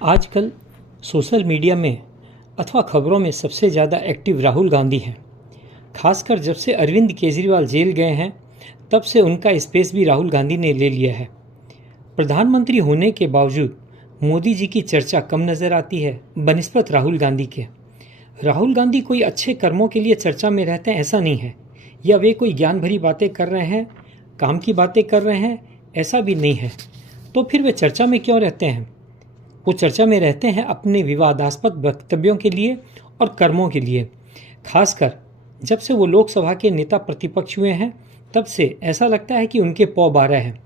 आजकल social media में अथवा खबरों में सबसे ज़्यादा एक्टिव राहुल गांधी हैं। खासकर जब से अरविंद केजरीवाल जेल गए हैं तब से उनका स्पेस भी राहुल गांधी ने ले लिया है। प्रधानमंत्री होने के बावजूद मोदी जी की चर्चा कम नज़र आती है बनिस्बत राहुल गांधी के। राहुल गांधी कोई अच्छे कर्मों के लिए चर्चा में रहते हैं ऐसा नहीं है, या वे कोई ज्ञान भरी बातें कर रहे हैं, काम की बातें कर रहे हैं, ऐसा भी नहीं है। तो फिर वे चर्चा में क्यों रहते हैं? वो चर्चा में रहते हैं अपने विवादास्पद वक्तव्यों के लिए और कर्मों के लिए। खासकर जब से वो लोकसभा के नेता प्रतिपक्ष हुए हैं तब से ऐसा लगता है कि उनके पौ 12 हैं।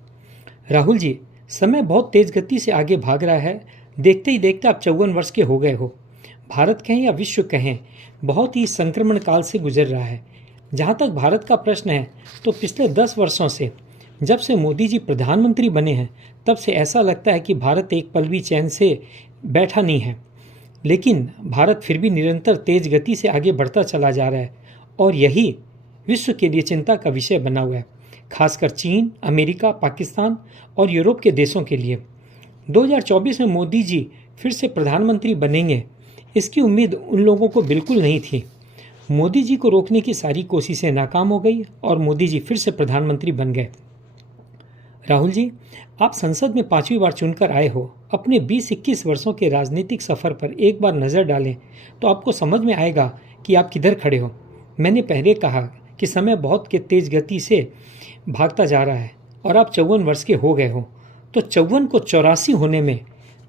राहुल जी, समय बहुत तेज गति से आगे भाग रहा है। देखते ही देखते आप 54 वर्ष के हो गए हो। भारत कहें या विश्व कहें, बहुत ही संक्रमण काल से गुजर रहा है। जहाँ तक भारत का प्रश्न है तो पिछले 10 वर्षों से जब से मोदी जी प्रधानमंत्री बने हैं तब से ऐसा लगता है कि भारत एक पल भी चैन से बैठा नहीं है। लेकिन भारत फिर भी निरंतर तेज गति से आगे बढ़ता चला जा रहा है और यही विश्व के लिए चिंता का विषय बना हुआ है, खासकर चीन, अमेरिका, पाकिस्तान और यूरोप के देशों के लिए। 2024 में मोदी जी फिर से प्रधानमंत्री बनेंगे, इसकी उम्मीद उन लोगों को बिल्कुल नहीं थी। मोदी जी को रोकने की सारी कोशिशें नाकाम हो गई और मोदी जी फिर से प्रधानमंत्री बन गए। राहुल जी, आप संसद में 5वीं बार चुनकर आए हो। अपने 20-21 वर्षों के राजनीतिक सफ़र पर एक बार नज़र डालें तो आपको समझ में आएगा कि आप किधर खड़े हो। मैंने पहले कहा कि समय बहुत के तेज गति से भागता जा रहा है और आप 54 वर्ष के हो गए हो, तो 54 को 84 होने में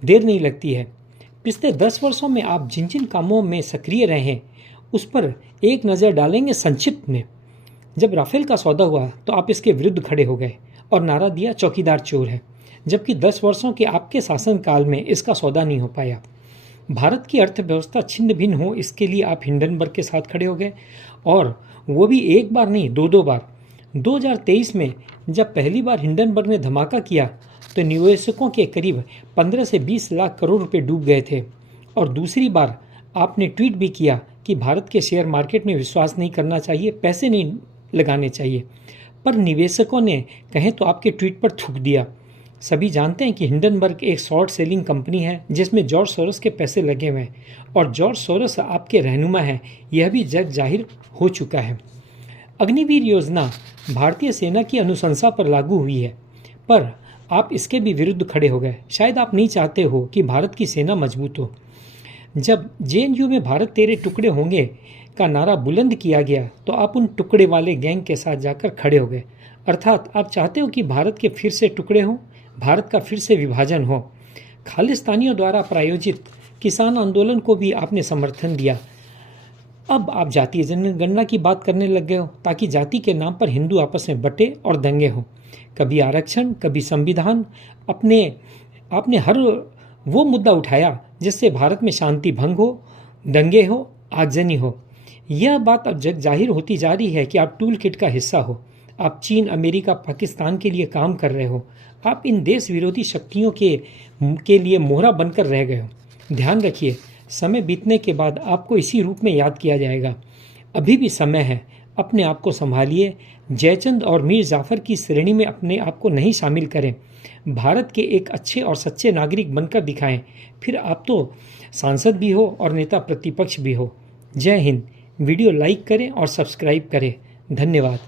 देर नहीं लगती है। पिछले 10 वर्षों में आप जिन जिन कामों में सक्रिय रहे हैं उस पर एक नज़र डालेंगे संक्षिप्त में। जब राफेल का सौदा हुआ तो आप इसके विरुद्ध खड़े हो गए और नारा दिया चौकीदार चोर है, जबकि 10 वर्षों के आपके शासनकाल में इसका सौदा नहीं हो पाया। भारत की अर्थव्यवस्था छिन्न भिन्न हो इसके लिए आप हिंडनबर्ग के साथ खड़े हो गए, और वो भी एक बार नहीं, 2 बार। 2023 में जब पहली बार हिंडनबर्ग ने धमाका किया तो निवेशकों के करीब 15 से 20 लाख करोड़ रुपए डूब गए थे। और दूसरी बार आपने ट्वीट भी किया कि भारत के शेयर मार्केट में विश्वास नहीं करना चाहिए, पैसे नहीं लगाने चाहिए, पर निवेशकों ने कहें तो आपके ट्वीट पर थूक दिया। सभी जानते हैं कि हिंडनबर्ग एक शॉर्ट सेलिंग कंपनी है जिसमें जॉर्ज सोरोस के पैसे लगे हुए हैं, और जॉर्ज सोरोस आपके रहनुमा हैं, यह भी जग जाहिर हो चुका है। अग्निवीर योजना भारतीय सेना की अनुशंसा पर लागू हुई है, पर आप इसके भी विरुद्ध खड़े हो गए। शायद आप नहीं चाहते हो कि भारत की सेना मजबूत हो। जब जेएनयू में भारत तेरे टुकड़े होंगे का नारा बुलंद किया गया तो आप उन टुकड़े वाले गैंग के साथ जाकर खड़े हो गए। अर्थात आप चाहते हो कि भारत के फिर से टुकड़े हों, भारत का फिर से विभाजन हो। खालिस्तानियों द्वारा प्रायोजित किसान आंदोलन को भी आपने समर्थन दिया। अब आप जातीय जनगणना की बात करने लग गए हो ताकि जाति के नाम पर हिंदू आपस में बटे और दंगे हों। कभी आरक्षण, कभी संविधान। आपने हर वो मुद्दा उठाया जिससे भारत में शांति भंग हो, दंगे हो, आगजनी हो। यह बात अब जग जाहिर होती जा रही है कि आप टूल किट का हिस्सा हो। आप चीन, अमेरिका, पाकिस्तान के लिए काम कर रहे हो। आप इन देश विरोधी शक्तियों के लिए मोहरा बनकर रह गए हो। ध्यान रखिए, समय बीतने के बाद आपको इसी रूप में याद किया जाएगा। अभी भी समय है, अपने आप को संभालिए। जयचंद और मीर जाफर की श्रेणी में अपने आप को नहीं शामिल करें। भारत के एक अच्छे और सच्चे नागरिक बनकर दिखाएं, फिर आप तो सांसद भी हो और नेता प्रतिपक्ष भी हो। जय हिंद। वीडियो लाइक करें और सब्सक्राइब करें। धन्यवाद।